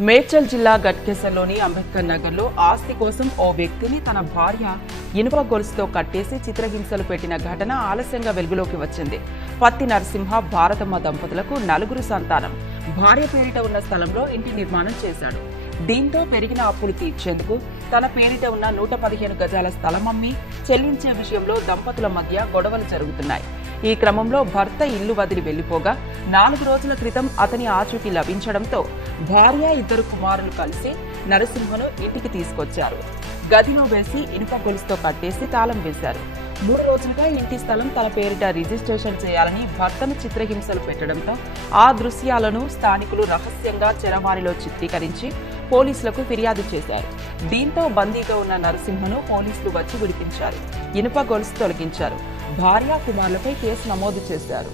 మేడ్చల్ జిల్లా గట్కేసర్లోని అంబేద్కర్ నగర్లో ఆస్తి కోసం ఓ వ్యక్తిని తన భార్య ఇనుప గొలుసుతో కట్టేసి చిత్రహింసలు పెట్టిన ఘటన ఆలస్యంగా వెలుగులోకి వచ్చింది. పత్తి నరసింహ భారతమ్మ దంపతులకు 4 సంతానం. భార్య పేరిట ఉన్న స్థలంలో ఇంటి నిర్మాణం చేశాడు. దీంతో పెరిగిన అప్పులు తీర్చేందుకు తన పేరిట ఉన్న 115 గజాల స్థలం అమ్మి చెల్లించే విషయంలో దంపతుల మధ్య గొడవలు జరుగుతున్నాయి. ఈ క్రమంలో భర్త ఇల్లు వదిలి వెళ్లిపోగా 4 రోజుల క్రితం అతని ఆచూకీ లభించడంతో భార్య 2 కుమారులు కలిసి నరసింహను ఇంటికి తీసుకొచ్చారు. గదిలో వేసి ఇనుప గొలుసుతో కట్టేసి తాళం వేశారు. 3 రోజులుగా ఇంటి స్థలం తన పేరిట రిజిస్ట్రేషన్ చేయాలని భర్తను చిత్రహింసలు పెట్టడంతో ఆ దృశ్యాలను స్థానికులు రహస్యంగా చరవాణిలో చిత్రీకరించి పోలీసులకు ఫిర్యాదు చేశారు. దీంతో బందీగా ఉన్న నరసింహను పోలీసులు వచ్చి విడిపించారు. ఇనుప గొలుసు తొలగించారు. భార్య కుమారులపై కేసు నమోదు చేశారు.